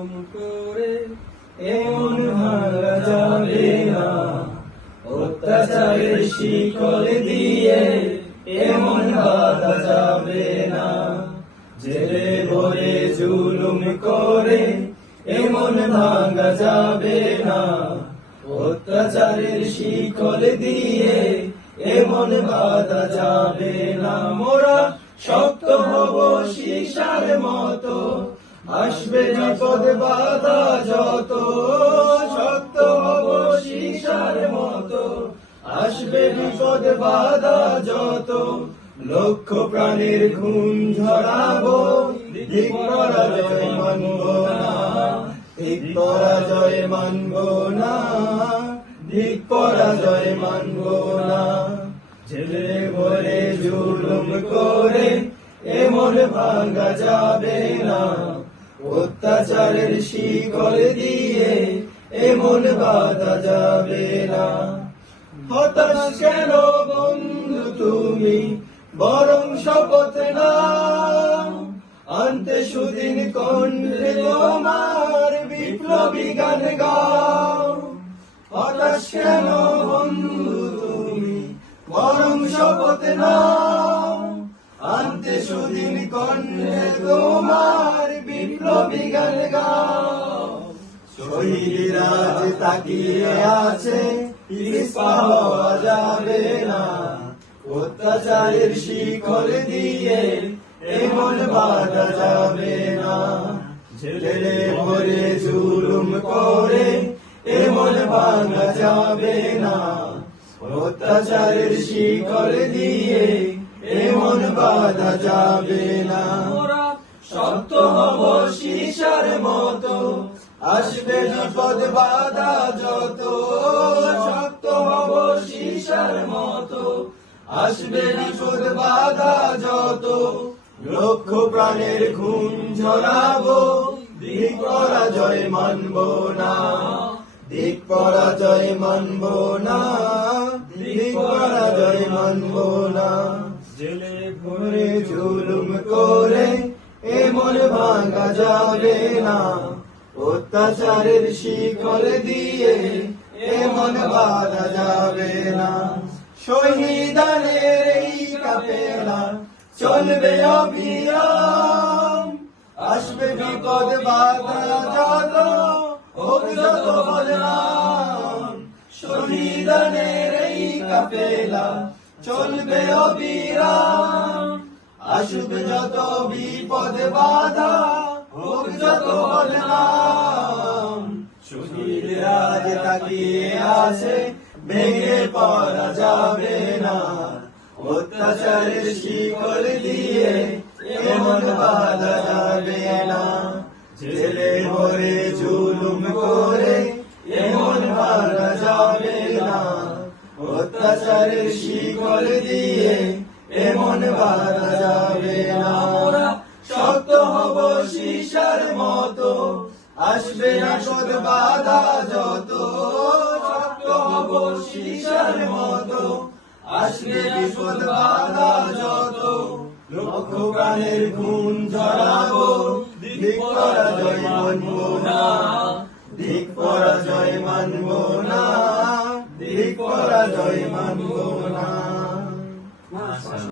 জুলুম করে এমন ভাঙা যাবে না, অত্যাচারের শিকল দিয়ে এমন বাঁধা যাবে না। জেলে ভরে জুলুম করে এমন ভাঙা যাবে না, অত্যাচারের শিকল দিয়ে এমন বাঁধা যাবে না। মোরা শক্ত হব সীসার মতো, আসবে বিপদ বাধা যত। শক্ত হব সীসার মতো, আসবে বিপদ বাধা যত। লক্ষ প্রাণের খুন ঝরাবো, ধিক পরাজয় মানব না, ধিক পরাজয় মানব না, ধিক পরাজয় মানব না। জেলে ভরে জুলুম করে এমন ভাঙা যাবে না, অত্যাচারের শিকল দিয়ে এমন বাঁধা যাবে না। হতাশ কেন বন্ধু তুমি, বরং শপথ নাও, আনতে সুদিন কণ্ঠে তোমার বিপ্লবী গান গাও। হতাশ কেন বন্ধু তুমি, বরং শপথ নাও, আনতে সুদিন কণ্ঠে তোমার বিপ্লবী গান গাও। শহীদরা যে তাকিয়ে আছে, পিছপা হওয়া যাবে না, অত্যাচারের শিকল দিয়ে এমন বাঁধা যাবে না। জেলে ভরে জুলুম করে এমন ভাঙা যাবে না, অত্যাচারের শিকল দিয়ে এমন বাঁধা যাবে না। শক্ত হব সীসার মতো, আসবে বিপদ বাধা যত। শক্ত হব সীসার মতো, আসবে বিপদ বাধা যত। লক্ষ প্রাণের খুন ঝরাবো, ধিক পরাজয় মানব না, ধিক পরাজয় মানব না, ধিক পরাজয় মানব না। জেলে ভরে জুলুম করে এমন ভাঙা যাবে না, অত্যাচারের শিকল দিয়ে এমন বাঁধা যাবে না। শহীদানের এই কাফেলা চলবে অবিরাম, আসবে বিপদ বাধা যত, হোক যত বদনাম। শহীদানের এই কাফেলা চলবে অবিরাম, আসবে যত বিপদ বাধা, হোক যত বদনাম। শহীদরা যে তাকিয়ে আছে, ভেঙে পড়া যাবে না, অত্যাচারের শিকল দিয়ে এমন বাঁধা যাবে না। জেলে ভরে জুলুম করে এমন ভাঙা যাবে না, অত্যাচারের শিকল দিয়ে এমন বাঁধা যাবে না। শক্ত হব সীসার মতো, আসবে বিপদ বাধা যত। শক্ত হব সীসার মতো, আসবে বিপদ বাধা যত। লক্ষ প্রাণের খুন ঝরাবো, ধিক পরাজয় মানব না, ধিক পরাজয় মানব না, ধিক পরাজয় মানব না।